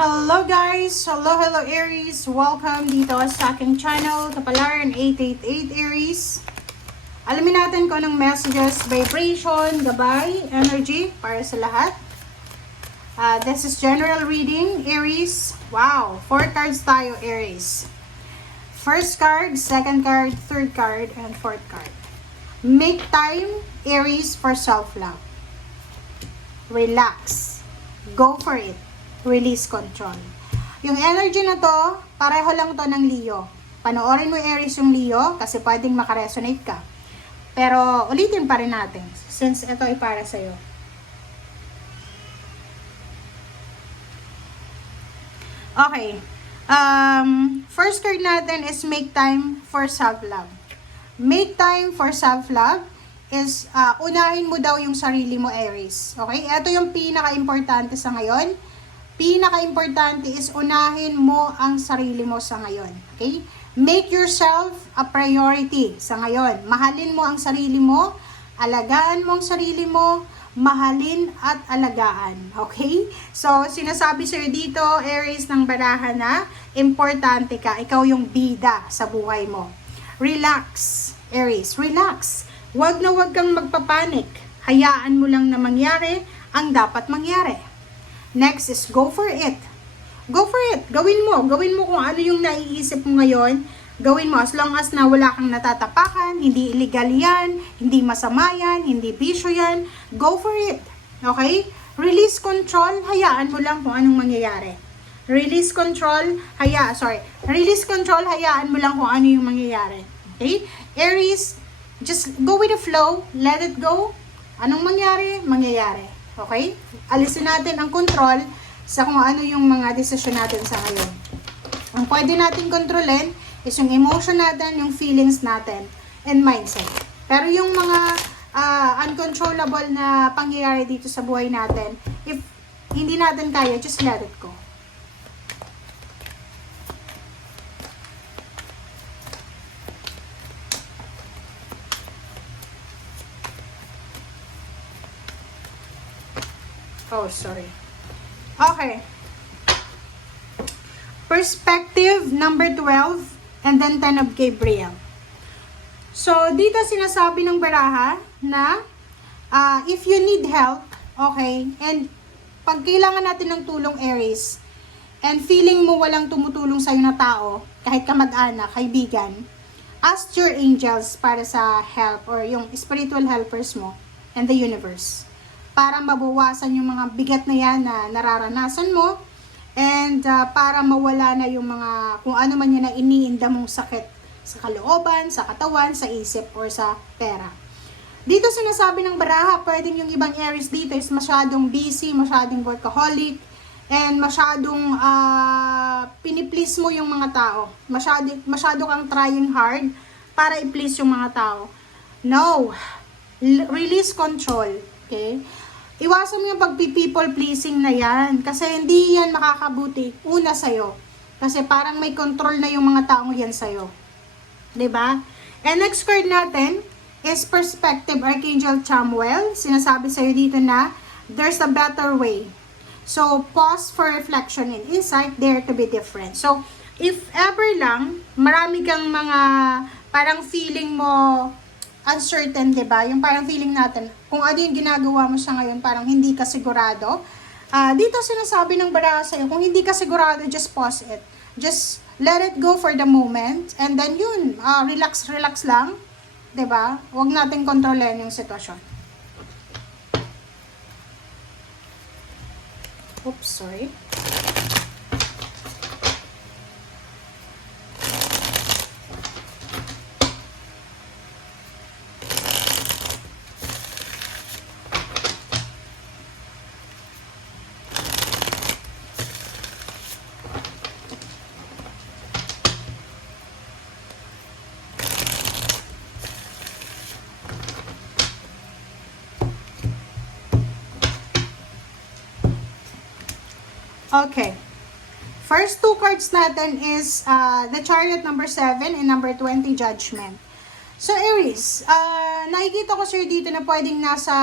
Hello guys! Hello Aries! Welcome dito sa aking channel, Kapalaran 888 Aries. Alamin natin kung anong messages, vibration, gabay, energy para sa lahat. This is general reading, Aries. Wow! 4 cards tayo, Aries. First card, second card, third card, and fourth card. Make time, Aries, for self-love. Relax. Go for it. Release control. Yung energy na to, pareho lang to ng Leo. Panoorin mo Aries yung Leo kasi pwedeng makaresonate ka. Pero ulitin pa rin natin since ito ay para sa'yo. Okay. First card natin is make time for self-love. Make time for self-love is unahin mo daw yung sarili mo, Aries. Okay? Ito yung pinaka-importante sa ngayon. Pinaka-importante is unahin mo ang sarili mo sa ngayon. Okay? Make yourself a priority sa ngayon. Mahalin mo ang sarili mo, alagaan mo ang sarili mo, mahalin at alagaan. Okay? So, sinasabi sa'yo dito, Aries, ng baraha na importante ka. Ikaw yung bida sa buhay mo. Relax, Aries. Relax. Huwag na huwag kang magpapanik. Hayaan mo lang na mangyari ang dapat mangyari. Next is go for it. Go for it. Gawin mo. Gawin mo kung ano yung naiisip mo ngayon. Gawin mo as long as na wala kang natatapakan, hindi illegal yan, hindi masama yan, hindi bisyo yan. Go for it. Okay? Release control. Hayaan mo lang kung anong mangyayari. Release control. Release control. Hayaan mo lang kung ano yung mangyayari. Okay? Aries, just go with the flow. Let it go. Anong mangyari? Mangyayari. Okay? Alisin natin ang control sa kung ano yung mga desisyon natin sa ngayon. Ang pwede natin kontrolin is yung emotion natin, yung feelings natin, and mindset. Pero yung mga uncontrollable na pangyayari dito sa buhay natin, if hindi natin kaya, just let it go. Oh, sorry. Okay. Perspective number 12 and then 10 of Gabriel. So, dito sinasabi ng baraha na if you need help, okay, and pag kailangan natin ng tulong, Aries, and feeling mo walang tumutulong sa'yo na tao, kahit kamag-anak, kaibigan, ask your angels para sa help or yung spiritual helpers mo and the universe. Para mabawasan yung mga bigat na yan na nararanasan mo and para mawala na yung mga kung ano man yun na iniinda mong sakit sa kalooban, sa katawan, sa isip, or sa pera. Dito sinasabi ng baraha, pwedeng yung ibang Aries dito is masyadong busy, masyadong workaholic, and masyadong piniplease mo yung mga tao. Masyado kang trying hard para i-please yung mga tao. No! Release control. Okay? Iwasan mo yung pagpi-people pleasing na yan. Kasi hindi yan makakabuti. Una sa'yo. Kasi parang may control na yung mga taong yan sa'yo. Diba? And next card natin is Perspective Archangel Chamuel. Sinasabi sa'yo dito na there's a better way. So, pause for reflection and insight, dare to be different. So, if ever lang, marami kang mga parang feeling mo uncertain, diba? Yung parang feeling natin, kung ano yung ginagawa mo sa ngayon, parang hindi ka sigurado. Dito sinasabi ng baraha sa'yo, kung hindi ka sigurado, just pause it. Just let it go for the moment. And then yun, relax lang. Diba? Huwag natin kontrolin yung sitwasyon. Oops, sorry. Okay. First two cards natin is the Chariot number 7 and number 20, Judgment. So, Aries, nakikita ko sir dito na pwedeng nasa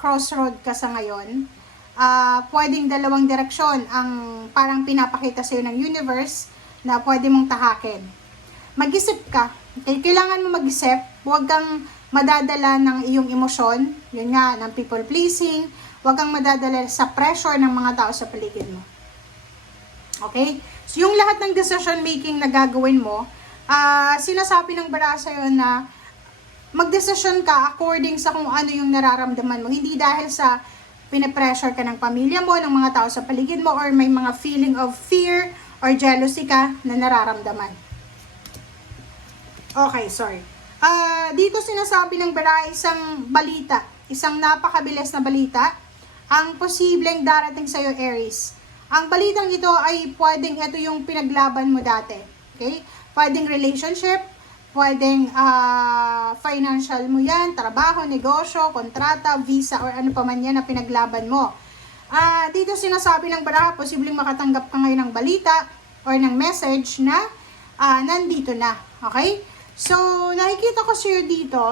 crossroad ka sa ngayon. pwedeng dalawang direksyon ang parang pinapakita sa'yo ng universe na pwede mong tahakin. Mag-isip ka. Okay? Kailangan mo mag-isip. Huwag kang madadala ng iyong emosyon. Yun nga, ng people pleasing. Huwag kang madadala sa pressure ng mga tao sa paligid mo. Okay? So, yung lahat ng decision making na gagawin mo, sinasabi ng baraha sa'yo na magdesisyon ka according sa kung ano yung nararamdaman mo. Hindi dahil sa pinapressure ka ng pamilya mo, ng mga tao sa paligid mo, or may mga feeling of fear or jealousy ka na nararamdaman. Okay, sorry. Dito sinasabi ng baraha isang balita, isang napakabilis na balita, ang posibleng darating sa'yo, Aries. Ang balitang ito ay pwedeng ito yung pinaglaban mo dati. Okay? Pwedeng relationship, pwedeng financial mo yan, trabaho, negosyo, kontrata, visa, or ano pa man yan na pinaglaban mo. Dito sinasabi ng baraha, posibleng makatanggap ka ngayon ng balita or ng message na nandito na. Okay? So, nakikita ko sa'yo dito,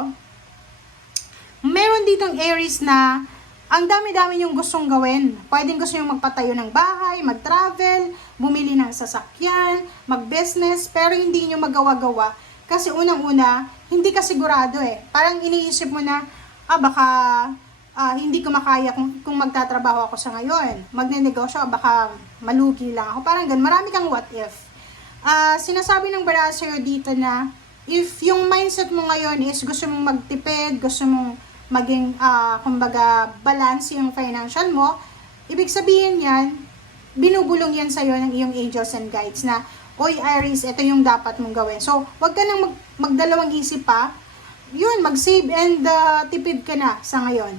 meron ditong Aries na ang dami-dami yung gustong gawin. Pwedeng gusto yung magpatayo ng bahay, mag-travel, bumili ng sasakyan, mag-business, pero hindi nyo magawa-gawa. Kasi unang-una, hindi ka sigurado eh. Parang iniisip mo na, baka hindi ko makaya kung magtatrabaho ako sa ngayon. Magnenegosyo, baka malugi lang ako. Parang ganun, marami kang what if. Sinasabi ng baraha sa'yo dito na, if yung mindset mo ngayon is gusto mong magtipid, gusto mong maging, kumbaga, balance yung financial mo, ibig sabihin yan, binubulong yan sa'yo ng iyong angels and guides na, oy Aries, ito yung dapat mong gawin. So, wag ka nang magdalawang isip pa, yun, mag-save and tipid ka na sa ngayon.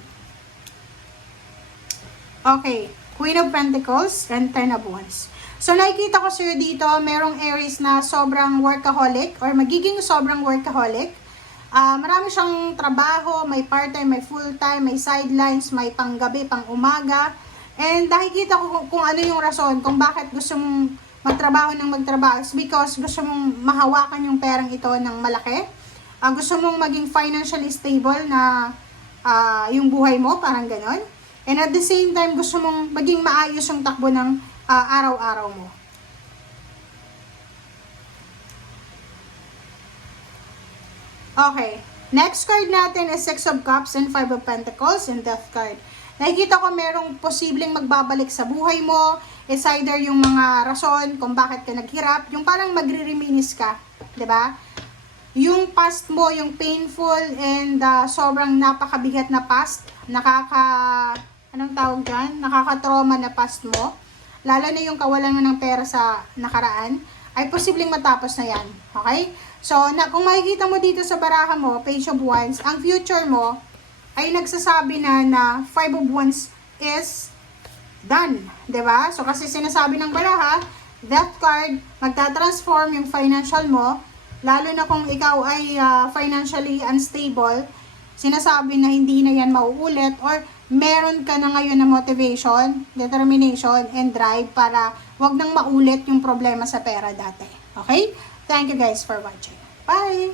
Okay, Queen of Pentacles and Ten of Wands. So, nakikita ko sa'yo dito, merong Aries na sobrang workaholic or magiging sobrang workaholic. Marami siyang trabaho, may part-time, may full-time, may sidelines, may panggabi, pang-umaga. And nakikita ko kung ano yung rason, kung bakit gusto mong magtrabaho ng magtrabaho. It's because gusto mong mahawakan yung perang ito ng malaki. Gusto mong maging financially stable na yung buhay mo, parang ganon. And at the same time, gusto mong maging maayos yung takbo ng araw-araw mo. Okay. Next card natin is Six of Cups and Five of Pentacles and Death card. Nakikita ko merong posibleng magbabalik sa buhay mo. It's either yung mga rason kung bakit ka naghirap. Yung parang magre-reminisce ka. 'Di ba? Yung past mo, yung painful and sobrang napakabigat na past. Anong tawag dyan? Nakaka-trauma na past mo. Lalo na yung kawalan mo ng pera sa nakaraan. Ay posibleng matapos na yan. Okay? So, kung makikita mo dito sa baraha mo, Page of Wands, ang future mo ay nagsasabi na Five of Wands is done. 'Di ba? So, kasi sinasabi ng baraha, Death card, magta-transform yung financial mo, lalo na kung ikaw ay financially unstable, sinasabi na hindi na yan mauulit or meron ka na ngayon na motivation, determination, and drive para wag nang maulit yung problema sa pera dati. Okay? Thank you guys for watching. Bye!